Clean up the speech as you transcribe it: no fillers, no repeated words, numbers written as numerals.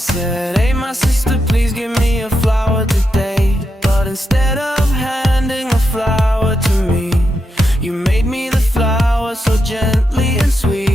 said, hey my sister, please give me a flower today. But instead of handing a flower to me, you made me the flower so gently and sweet.